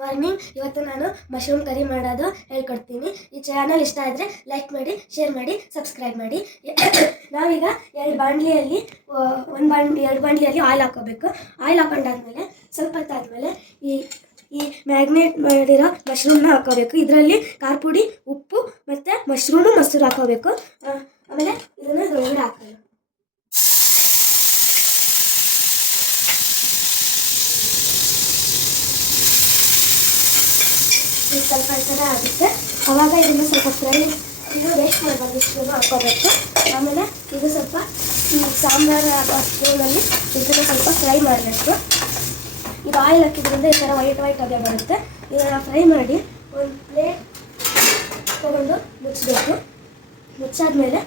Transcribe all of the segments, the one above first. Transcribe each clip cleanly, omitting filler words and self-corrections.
Morning. ಇವತ್ತು ನಾನು mushroom curry ಮಾಡೋದು ಹೇಳ್ಕೊಡ್ತೀನಿ. ಈ ಚಾನಲ್ ಇಷ್ಟ ಆದರೆ ಲೈಕ್ ಮಾಡಿ, ಶೇರ್ ಮಾಡಿ, ಸಬ್ಸ್ಕ್ರೈಬ್ ಮಾಡಿ. ನಾವೀಗ ಎರಡು ಬಾಣಲಿಯಲ್ಲಿ ಆಯಿಲ್ ಹಾಕೋಬೇಕು. ಆಯಿಲ್ ಹಾಕೊಂಡಾದ್ಮೇಲೆ ಸ್ವಲ್ಪ ಹೊತ್ತಾದ್ಮೇಲೆ ಈ ಮ್ಯಾಗ್ನೇಟ್ ಮಾಡಿರೋ ಮಶ್ರೂಮ್ನ ಹಾಕೋಬೇಕು. ಇದರಲ್ಲಿ ಖಾರ ಪುಡಿ, ಉಪ್ಪು ಮತ್ತು ಮಶ್ರೂಮು, ಮೊಸರು ಹಾಕೋಬೇಕು. ಆಮೇಲೆ ಇದನ್ನು ಒಳಗಡೆ ಹಾಕೋದು. ಇದು ಸ್ವಲ್ಪ ಈ ಥರ ಆಗುತ್ತೆ. ಆವಾಗ ಇದನ್ನು ಸ್ವಲ್ಪ ಇದು ವೇಸ್ಟ್ ಮಾಡಬಾರ್ದು, ಇಷ್ಟು ಹಾಕೋಬೇಕು. ಆಮೇಲೆ ಇದು ಸ್ವಲ್ಪ ಸಾಂಬಾರು ಸ್ಪೂನಲ್ಲಿ ಇದನ್ನು ಸ್ವಲ್ಪ ಫ್ರೈ ಮಾಡಬೇಕು. ಇದು ಆಯಿಲ್ ಹಾಕಿದ್ರಿಂದ ಈ ಥರ ವೈಟ್ ಆಗಿ ಬರುತ್ತೆ. ಇದನ್ನು ಫ್ರೈ ಮಾಡಿ ಒಂದು ಪ್ಲೇಟ್ ತಗೊಂಡು ಮುಚ್ಚಬೇಕು. ಮುಚ್ಚಾದ್ಮೇಲೆ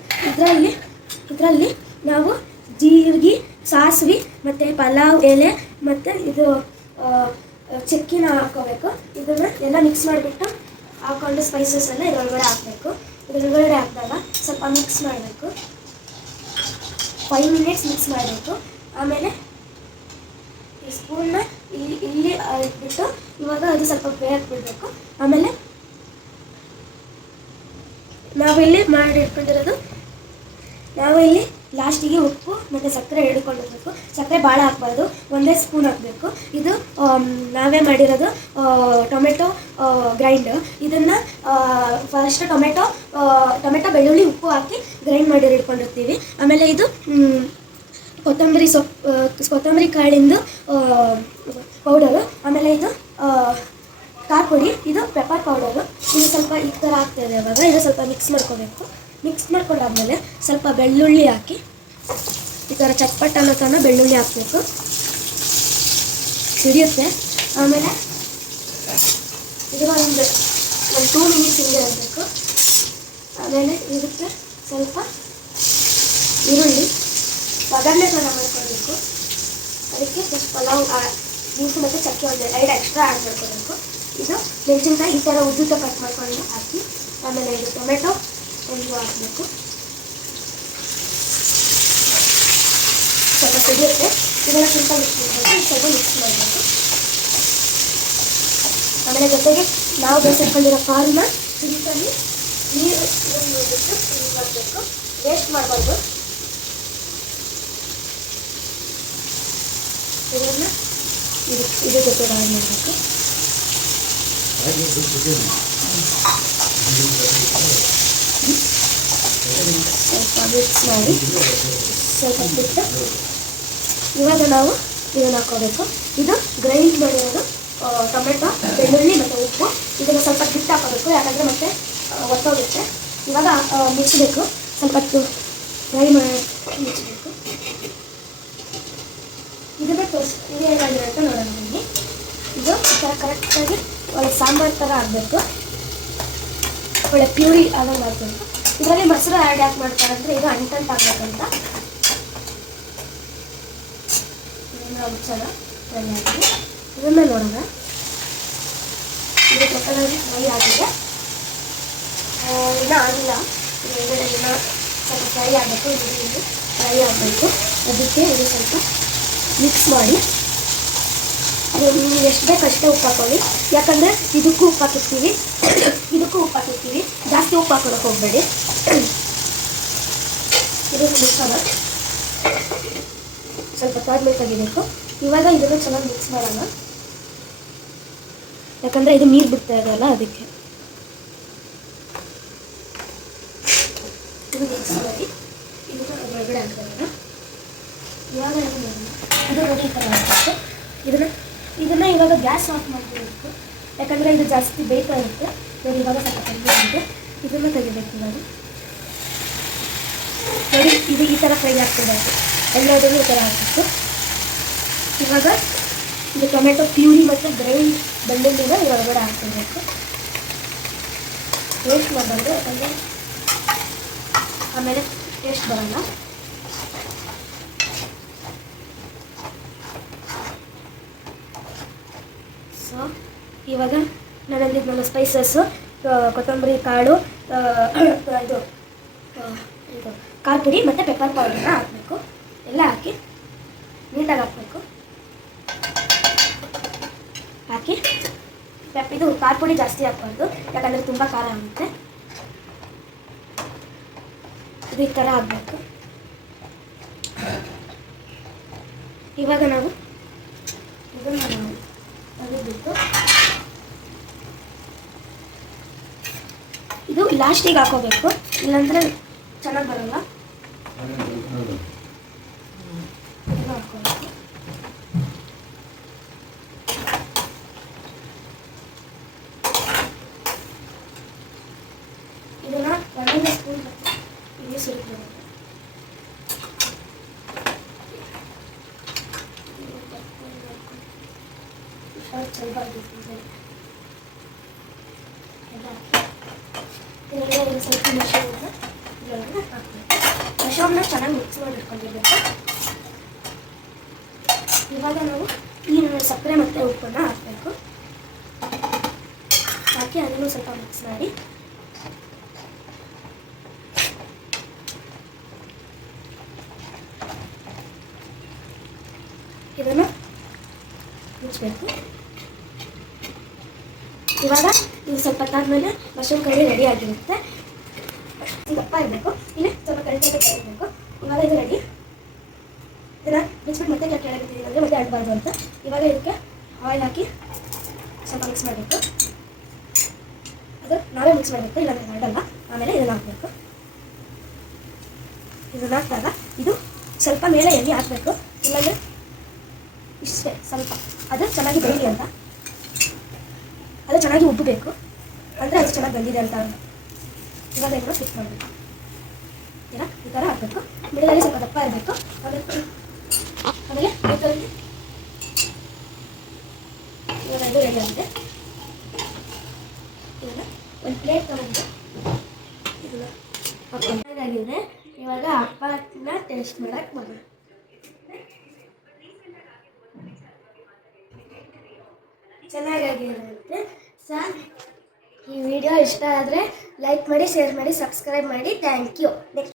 ಇದರಲ್ಲಿ ನಾವು ಜೀರಿಗೆ, ಸಾಸಿವೆ ಮತ್ತು ಪಲಾವ್ ಎಲೆ ಮತ್ತು ಇದು ಚಕ್ಕಿನ ಹಾಕೋಬೇಕು. ಇದನ್ನು ಎಲ್ಲ ಮಿಕ್ಸ್ ಮಾಡಿಬಿಟ್ಟು ಹಾಕೊಂಡು ಸ್ಪೈಸಸ್ ಎಲ್ಲ ಇದರೊಳಗಡೆ ಹಾಕಬೇಕು. ಇದರೊಳಗಡೆ ಹಾಕಿದಾಗ ಸ್ವಲ್ಪ ಮಿಕ್ಸ್ ಮಾಡಬೇಕು. 5 ಮಿನಿಟ್ಸ್ ಮಿಕ್ಸ್ ಮಾಡಬೇಕು. ಆಮೇಲೆ ಈ ಸ್ಪೂನ್ನ ಇಲ್ಲಿ ಇಟ್ಬಿಟ್ಟು ಇವಾಗ ಅದು ಸ್ವಲ್ಪ ಬೇಯಕ್ಕೆ ಬಿಡಬೇಕು. ಆಮೇಲೆ ನಾವಿಲ್ಲಿ ಲಾಸ್ಟಿಗೆ ಉಪ್ಪು ಮತ್ತು ಸಕ್ಕರೆ ಹಿಡ್ಕೊಂಡಿರ್ಬೇಕು. ಸಕ್ಕರೆ ಭಾಳ ಹಾಕ್ಬಾರ್ದು, ಒಂದೇ ಸ್ಪೂನ್ ಹಾಕಬೇಕು. ಇದು ನಾವೇ ಮಾಡಿರೋದು ಟೊಮೆಟೊ ಗ್ರೈಂಡ್. ಇದನ್ನು ಫಸ್ಟ್ ಟೊಮೆಟೊ ಬೆಳ್ಳುಳ್ಳಿ ಉಪ್ಪು ಹಾಕಿ ಗ್ರೈಂಡ್ ಮಾಡಿ ಇಟ್ಕೊಂಡಿರ್ತೀವಿ. ಆಮೇಲೆ ಇದು ಕೊತ್ತಂಬರಿ ಕಾಳಿಂದು ಪೌಡರು. ಆಮೇಲೆ ಇದು ಖಾರ ಪುಡಿ, ಇದು ಪೆಪ್ಪರ್ ಪೌಡರು. ಇದು ಸ್ವಲ್ಪ ಈ ಥರ ಆಗ್ತಾಯಿದೆ. ಇವಾಗ ಇದು ಸ್ವಲ್ಪ ಮಿಕ್ಸ್ ಮಾಡ್ಕೋಬೇಕು. ಮಿಕ್ಸ್ ಮಾಡ್ಕೊಂಡಾದ್ಮೇಲೆ ಸ್ವಲ್ಪ ಬೆಳ್ಳುಳ್ಳಿ ಹಾಕಿ ಈ ಥರ ಚಟ್ಪಟ್ ಅನ್ನೋ ತನಕ ಬೆಳ್ಳುಳ್ಳಿ ಹಾಕಬೇಕು, ಸಿಡಿಯುತ್ತೆ. ಆಮೇಲೆ ಇದು ಒಂದು 2 ಮಿನಿಟ್ಸ್ ಹಿಂಗೆ ಇರಬೇಕು. ಆಮೇಲೆ ಇದಕ್ಕೆ ಸ್ವಲ್ಪ ಈರುಳ್ಳಿ ಒಗ್ಗರಣೆ ಥರ ಮಾಡ್ಕೊಳ್ಬೇಕು. ಅದಕ್ಕೆ ಸ್ವಲ್ಪ ಪಲಾವ್ ನೀರು ಮತ್ತು ಚಕ್ಕೆ ಒಂದು 2 ಎಕ್ಸ್ಟ್ರಾ ಆ್ಯಡ್ ಮಾಡ್ಕೋಬೇಕು. ಇದು ಮೆಣಸಿನ್ಕಾಯಿ ಈ ಥರ ಉದ್ದುತ್ತ ಕಟ್ ಮಾಡ್ಕೊಂಡು ಹಾಕಿ. ಆಮೇಲೆ ಇದು ಟೊಮೆಟೊ ಒಂದು ಹಾಕಬೇಕು. ಸ್ವಲ್ಪ ಸಿಡಿಯುತ್ತೆ. ಇದನ್ನು ಸ್ವಲ್ಪ ಮಿಕ್ಸ್ ಮಾಡಬೇಕು. ಸ್ವಲ್ಪ ಮಿಕ್ಸ್ ಮಾಡಬೇಕು. ಆಮೇಲೆ ಜೊತೆಗೆ ನಾವು ಬೇಯಿಸ್ಕೊಂಡಿರೋ ಕಾರನ್ನ ಸಿಡಿಸಲ್ಲಿ ನೀರು ಬಿಟ್ಟು ಮಾಡಬೇಕು. ವೇಸ್ಟ್ ಮಾಡಬಾರ್ದು. ಇದನ್ನು ಇದ್ರ ಜೊತೆ ಆ್ಯಡ್ ಮಾಡಬೇಕು. ಸ್ವಲ್ಪ ಮಿಕ್ಸ್ ಮಾಡಿ ಸ್ವಲ್ಪ ಬಿಟ್ಟು ಇವಾಗ ನಾವು ಇದನ್ನು ಹಾಕೋಬೇಕು. ಇದು ಗ್ರೈಂಡ್ ಮಾಡಿರೋದು ಟೊಮೆಟೊ, ಬೆಳ್ಳುಳ್ಳಿ ಮತ್ತು ಉಪ್ಪು. ಇದನ್ನು ಸ್ವಲ್ಪ ಬಿಟ್ಟು ಹಾಕೋಬೇಕು, ಯಾಕಂದರೆ ಮತ್ತೆ ಒತ್ತೋಗುತ್ತೆ. ಇವಾಗ ಮುಚ್ಚಬೇಕು. ಸ್ವಲ್ಪ ಫ್ರೈ ಮಾಡಿ ಮುಚ್ಚಬೇಕು. ಇದನ್ನು ಇದು ಹೇಗಾಗಿದೆ ಅಂತ ನೋಡೋಣ ಬನ್ನಿ. ಇದು ಈ ಥರ ಕರೆಕ್ಟಾಗಿ ಒಳ್ಳೆ ಸಾಂಬಾರು ಥರ ಆಗಬೇಕು. ಒಳ್ಳೆ ಪ್ಯೂರಿ ಆದಂಗೆ ಆಗಬೇಕು. ಇದರಲ್ಲಿ ಮೊಸರು ಆ್ಯಡ್ ಯಾಕೆ ಮಾಡ್ತಾರೆ ಅಂದರೆ ಇದು ಅಂಟಂಟ್ ಆಗಬೇಕಂತ. ಮುಚ್ಚೋಣ, ಫ್ರೈ ಆಗಿದೆ. ಇದನ್ನು ನೋಡೋಣ. ಇದು ಟೋಟಲಾಗಿ ಫ್ರೈ ಆಗಿದೆ. ಇನ್ನೂ ಆಗಿಲ್ಲ. ಇದೆರಗಡೆ ಇನ್ನೂ ಸ್ವಲ್ಪ ಫ್ರೈ ಆಗಬೇಕು. ಇದು ಫ್ರೈ ಆಗಬೇಕು. ಅದಕ್ಕೆ ಇದು ಸ್ವಲ್ಪ ಮಿಕ್ಸ್ ಮಾಡಿ ನೀವು ಎಷ್ಟು ಬೇಕು ಅಷ್ಟೇ ಉಪ್ಪು ಹಾಕೊಳ್ಳಿ. ಯಾಕಂದರೆ ಇದಕ್ಕೂ ಉಪ್ಪು ಹಾಕಿರ್ತೀವಿ, ಇದಕ್ಕೂ ಉಪ್ಪು ಹಾಕಿರ್ತೀವಿ. ಜಾಸ್ತಿ ಉಪ್ಪು ಹಾಕೋಳಕ್ಕೆ ಹೋಗಬೇಡಿ. ಇದು ಮುಚ್ಚೋಣ. ಸ್ವಲ್ಪ ತಾದ್ಮೇಲೆ ತೆಗಿಬೇಕು. ಇವಾಗ ಇದನ್ನು ಚೆನ್ನಾಗಿ ಮಿಕ್ಸ್ ಮಾಡೋಣ, ಯಾಕಂದರೆ ಇದು ನೀರು ಬಿಡ್ತಾ ಇದೆಯಲ್ಲ ಅದಕ್ಕೆ. ಇದು ಮಿಕ್ಸ್ ಮಾಡಿ ಇದನ್ನು ಒಳಗಡೆ ಹಾಕೋಣ. ಇವಾಗ ಇದು ನೋಡಿ ಈ ಥರ ಹಾಕಬೇಕು. ಇದನ್ನು ಇವಾಗ ಗ್ಯಾಸ್ ಆಫ್ ಮಾಡ್ಕೊಬೇಕು, ಯಾಕಂದರೆ ಇದು ಜಾಸ್ತಿ ಬೇಯ್ತಾ ಇರುತ್ತೆ. ನೋಡಿ ಇವಾಗ ಸ್ವಲ್ಪ ತೆಗಿಬೇಕು. ಇದನ್ನು ತೆಗಿಬೇಕು. ಇವಾಗ ನೋಡಿ ಇದು ಈ ಥರ ಫ್ರೈ ಆಗ್ತಿರಬೇಕು. ಎಲ್ಲದನ್ನು ಈ ಥರ ಹಾಕಬೇಕು. ಇವಾಗ ಇದು ಟೊಮೆಟೊ ಪ್ಯೂರಿ ಮತ್ತು ಗ್ರೈಂಡ್ ಬೆಳ್ಳುಳ್ಳಿನ ಒಳಗಡೆ ಹಾಕ್ತಿರ್ಬೇಕು. ವೇಸ್ಟ್ ಮಾಡಬಾರ್ದು, ಯಾಕಂದರೆ ಆಮೇಲೆ ಟೇಸ್ಟ್ ಬರೋಲ್ಲ. ಸೊ ಇವಾಗ ನಾನಂದಿದ್ನಲ್ಲ ಸ್ಪೈಸಸ್ಸು, ಕೊತ್ತಂಬರಿ ಕಾಳು, ಇದು ಖಾರ ಪುಡಿ ಮತ್ತು ಪೆಪ್ಪರ್ ಪೌಡರ್ನ ಹಾಕಬೇಕು. ಎಲ್ಲ ಹಾಕಿ ನೀಟಾಗಿ ಹಾಕಬೇಕು. ಹಾಕಿ ಇದು ಖಾರ ಪುಡಿ ಜಾಸ್ತಿ ಹಾಕ್ಬಾರ್ದು, ಯಾಕಂದರೆ ತುಂಬ ಖಾರ ಆಗುತ್ತೆ. ಇದು ಈ ಥರ ಆಗಬೇಕು. ಇವಾಗ ನಾವು ಇದನ್ನು ತೆಗೆದುಬಿಟ್ಟು ಇದು ಲಾಸ್ಟಿಗೆ ಹಾಕೋಬೇಕು, ಇಲ್ಲಾಂದರೆ ಚೆನ್ನಾಗಿ ಬರೋಲ್ಲ. ಹಾಕೋಬೇಕು. ಇದನ್ನ 1 ಸ್ಪೂನ್ ಇಲ್ಲಿ ಸುರಿಬೇಕು. ಸ್ವಲ್ಪ ಸ್ವಲ್ಪ ಮಶ್ರೂಮ್ನ ಚೆನ್ನಾಗಿ ಮಿಕ್ಸ್ ಮಾಡಿ ಇಟ್ಕೊಂಡಿರ್ಬೇಕು. ಇವಾಗ ನಾವು ಈ ಸಕ್ಕರೆ ಮತ್ತು ಉಪ್ಪನ್ನು ಹಾಕಬೇಕು. ಹಾಕಿ ಅದನ್ನು ಸ್ವಲ್ಪ ಮಿಕ್ಸ್ ಮಾಡಿ ಇದನ್ನು ಮುಚ್ಚಬೇಕು. ಇವಾಗ ಇದು ಸ್ವಲ್ಪ ಹೊತ್ತಾದ್ಮೇಲೆ ಮಶ್ರೂಮ್ ಕರಿ ರೆಡಿ ಆಗಿರುತ್ತೆ. ದಪ್ಪ ಇರಬೇಕು, ಇಲ್ಲಿ ಸ್ವಲ್ಪ ಕರಿಬೇಕು. ಇವಾಗ ಇದು ರೆಡಿ. ಇದನ್ನು ಬಿಚ್ಬಿಟ್ಟು ಮತ್ತೆ ಕೆಳಗಿಟ್ಟಿದ್ದೀವಿ ಅಂದರೆ ಮತ್ತೆ ಅಡ್ಬಾರ್ದು ಅಂತ. ಇವಾಗ ಇದಕ್ಕೆ ಆಯಿಲ್ ಹಾಕಿ ಸ್ವಲ್ಪ ಮಿಕ್ಸ್ ಮಾಡಬೇಕು. ಅದು ನಾವೇ ಮಿಕ್ಸ್ ಮಾಡಬೇಕು, ಇಲ್ಲಾಂದರೆ ಮಾಡಲ್ಲ. ಆಮೇಲೆ ಇದನ್ನು ಹಾಕಬೇಕು. ಇದನ್ನು ಹಾಕಿದಾಗ ಇದು ಸ್ವಲ್ಪ ಮೇಲೆ ಎಣ್ಣೆ ಹಾಕಬೇಕು, ಇಲ್ಲಾಂದರೆ ಇಷ್ಟೇ ಸ್ವಲ್ಪ ಅದು ಚೆನ್ನಾಗಿ ಬೇಯಲಿ ಅಂತ. ಅದು ಚೆನ್ನಾಗಿ ಉಬ್ಬಬೇಕು, ಅಂದರೆ ಅದು ಚೆನ್ನಾಗಿ ಬಂದಿದೆ ಅಂತ. ಇವಾಗ ಇದನ್ನು ಫಿಕ್ಸ್ ಮಾಡಬೇಕು. ಈ ಥರ ಹಾಕಬೇಕು. ಮಿಡಲಲ್ಲಿ ಸ್ವಲ್ಪ ದಪ್ಪ ಇರಬೇಕು. ಆಮೇಲೆ ಇವಾಗ ಇದು ರೆಡಿ ಆಗಿದೆ. ಇದನ್ನು ಒಂದು ಪ್ಲೇಟ್ ತಗೊಂಡು ಇದನ್ನು ಹಾಕೊಂಡಾಗಿದೆ. ಇವಾಗ ಹಪ್ಪನ ಟೇಸ್ಟ್ ಮಾಡೋಕ್ಕೆ ಬರೋಣ. ಚೆನ್ನಾಗಿರುತ್ತೆ ಸರ್. ಈ ವಿಡಿಯೋ ಇಷ್ಟ ಆದರೆ ಲೈಕ್ ಮಾಡಿ, ಶೇರ್ ಮಾಡಿ, ಸಬ್ಸ್ಕ್ರೈಬ್ ಮಾಡಿ. Thank you. ನೆಕ್ಸ್ಟ್